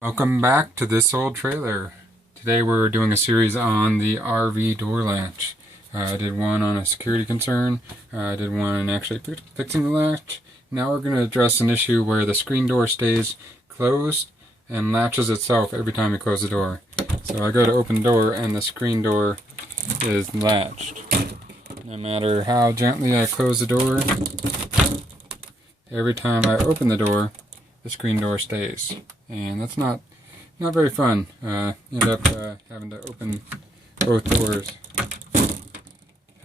Welcome back to This Old Trailer. Today we're doing a series on the RV door latch. I did one on a security concern. I did one actually fixing the latch. Now we're going to address an issue where the screen door stays closed and latches itself every time you close the door. So I go to open the door and the screen door is latched. No matter how gently I close the door, every time I open the door, the screen door stays. And that's not very fun. You end up having to open both doors.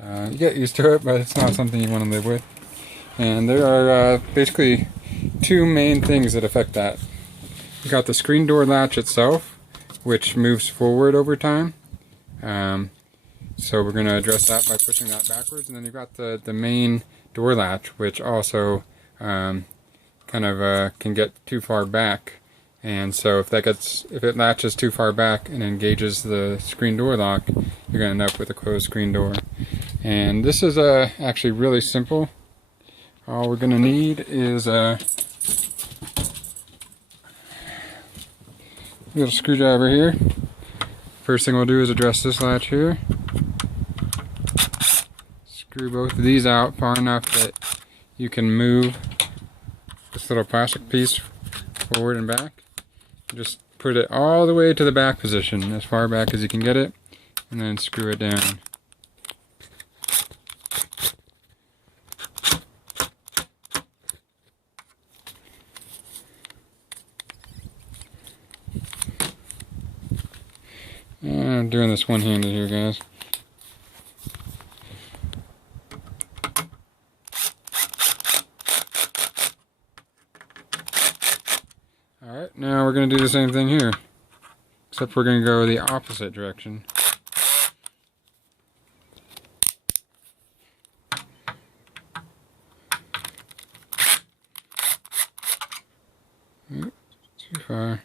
You get used to it, but it's not something you want to live with. And there are basically two main things that affect that. You got the screen door latch itself, which moves forward over time. So we're going to address that by pushing that backwards. And then you've got the main door latch, which also kind of can get too far back. And so if it latches too far back and engages the screen door lock, you're going to end up with a closed screen door. And this is actually really simple. All we're going to need is a little screwdriver here. First thing we'll do is address this latch here. Screw both of these out far enough that you can move this little plastic piece forward and back. Just put it all the way to the back position, as far back as you can get it, and then screw it down. I'm doing this one-handed here, guys. Alright, now we're going to do the same thing here, except we're going to go the opposite direction. Oops, too far.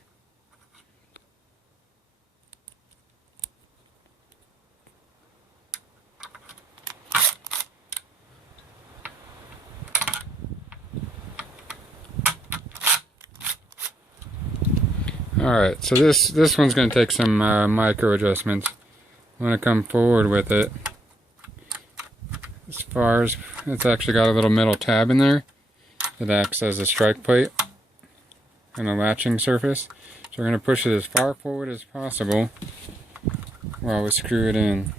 Alright, so this one's going to take some micro adjustments. I'm going to come forward with it. As far as it's actually got a little metal tab in there that acts as a strike plate and a latching surface. So we're going to push it as far forward as possible while we screw it in.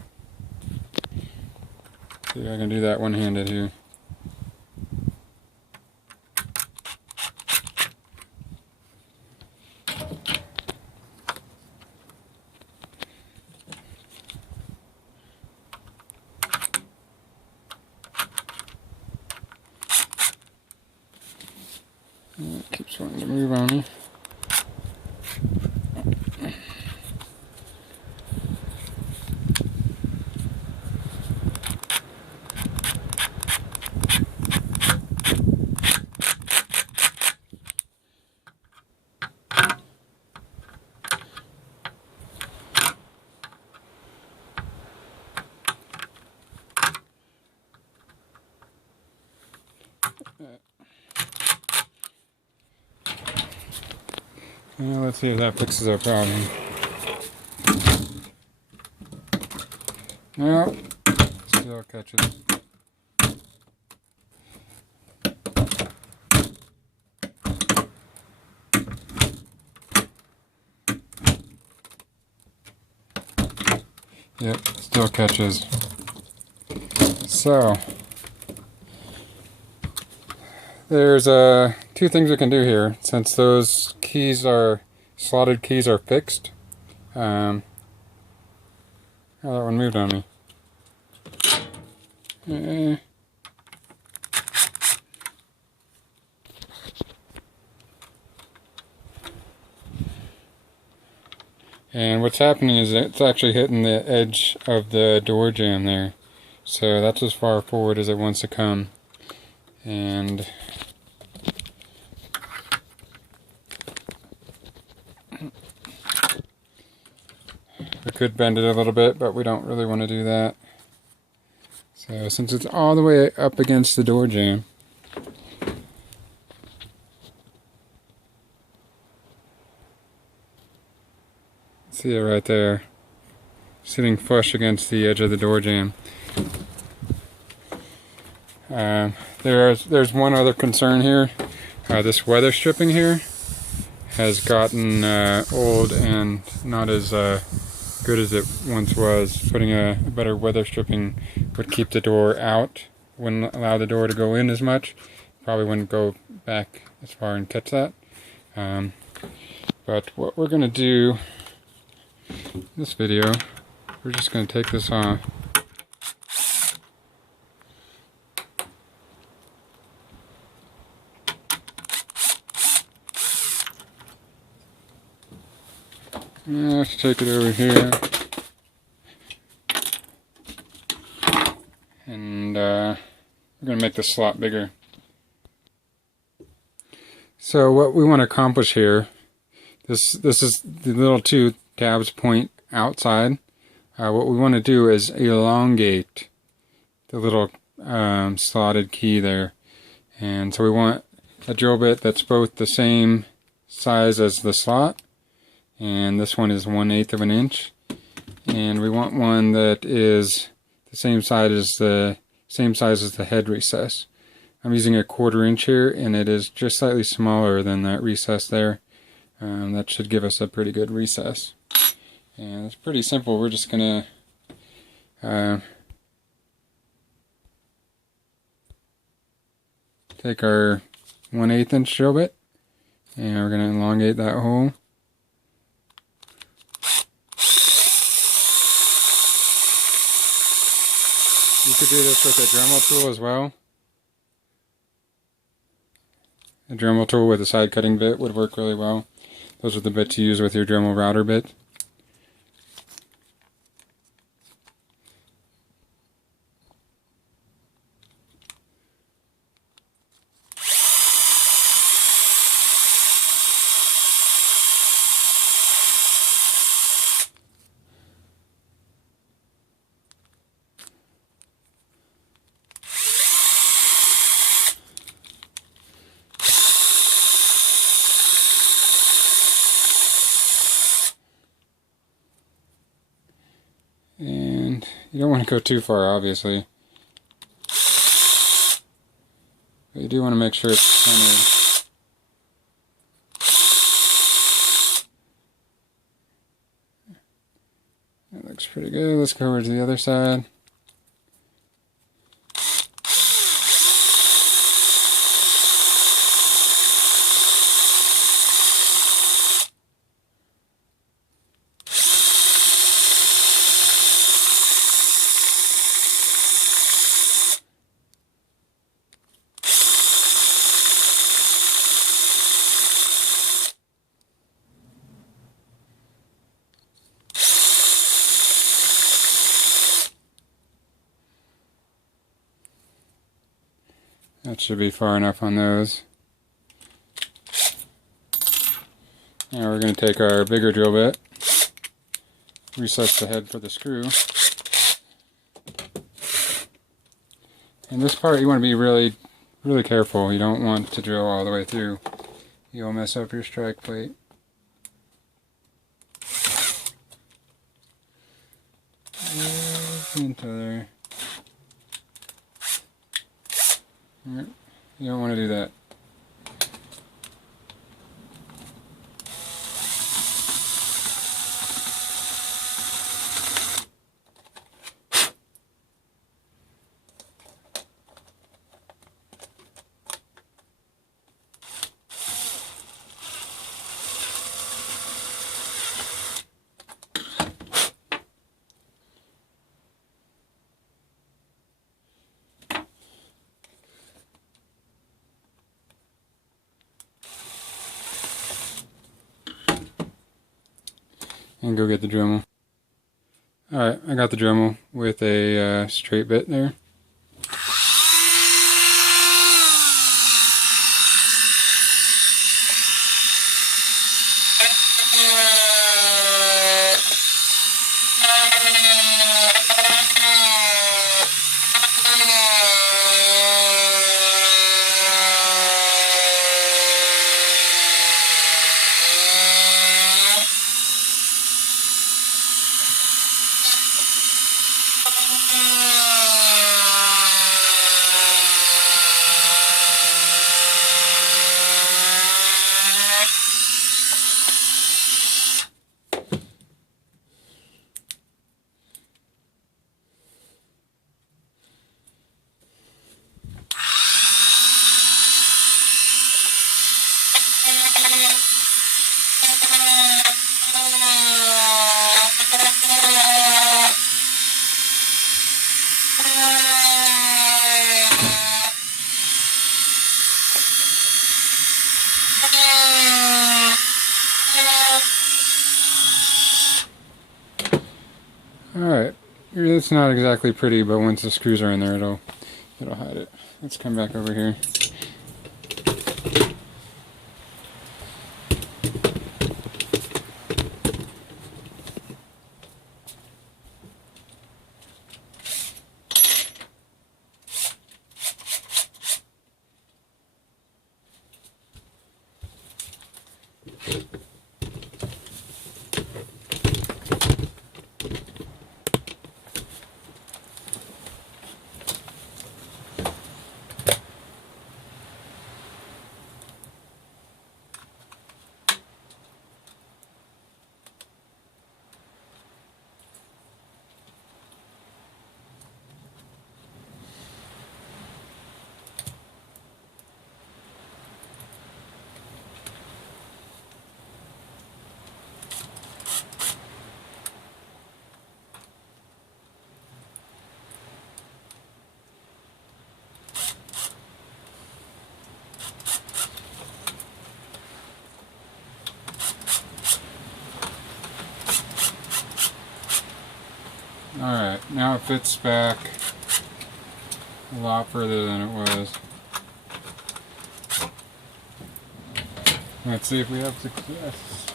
See if I can do that one-handed here. It keeps wanting to move on me. Well, let's see if that fixes our problem. No, still catches. Yep, still catches. So there's two things we can do here, since those slotted keys are fixed. Oh, that one moved on me. And what's happening is it's actually hitting the edge of the door jamb there. So that's as far forward as it wants to come. And we could bend it a little bit, but we don't really want to do that. So since it's all the way up against the door jamb, See it right there, sitting flush against the edge of the door jamb. There's one other concern here. This weather stripping here has gotten old and not as good as it once was. Putting a better weather stripping would keep the door out, wouldn't allow the door to go in as much. Probably wouldn't go back as far and catch that. But what we're going to do in this video, we're just going to take this off. Let's take it over here. And we're going to make the slot bigger. So what we want to accomplish here, this is the little two tabs point outside. What we want to do is elongate the little slotted key there. And so we want a drill bit that's both the same size as the slot. And this one is 1/8 of an inch. And we want one that is the same size as the head recess. I'm using a 1/4 inch here, and it is just slightly smaller than that recess there. That should give us a pretty good recess. And it's pretty simple. We're just gonna take our 1/8 inch drill bit, and we're gonna elongate that hole. You could do this with a Dremel tool as well. A Dremel tool with a side cutting bit would work really well. Those are the bits you use with your Dremel router bit. And you don't want to go too far, obviously. But you do want to make sure it's centered. That looks pretty good. Let's go over to the other side. That should be far enough on those. Now we're going to take our bigger drill bit, recess the head for the screw. And this part you want to be really careful. You don't want to drill all the way through. You'll mess up your strike plate. Into there. You don't want to do that. And go get the Dremel. Alright, I got the Dremel with a straight bit there. It's not exactly pretty, but once the screws are in there, it'll hide it. Let's come back over here. Alright, now it fits back a lot further than it was. Let's see if we have success.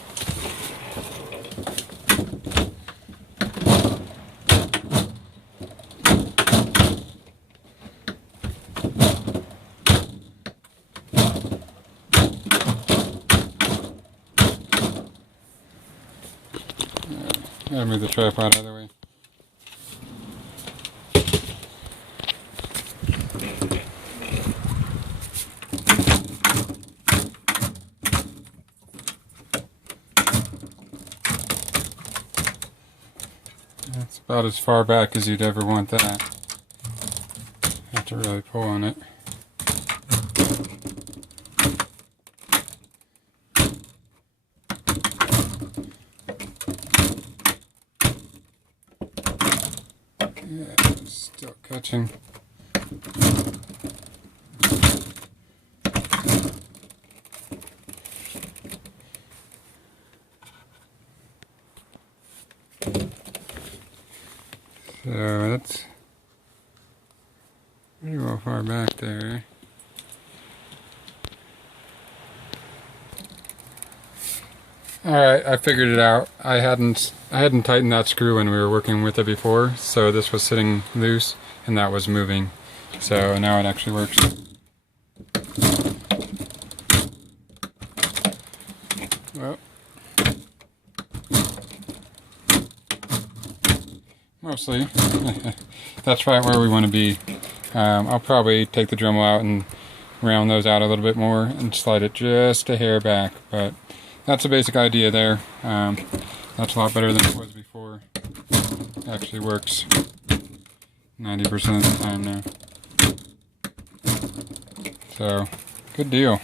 Gotta move the tripod out of the way. That's about as far back as you'd ever want that. Have to really pull on it. Yeah, it's still catching. So that's pretty well far back there. Alright, I figured it out. I hadn't tightened that screw when we were working with it before, so this was sitting loose and that was moving. So now it actually works. Well, mostly. That's right where we want to be. I'll probably take the Dremel out and round those out a little bit more and slide it just a hair back, but that's the basic idea there. That's a lot better than it was before. It actually works 90% of the time now. So, good deal.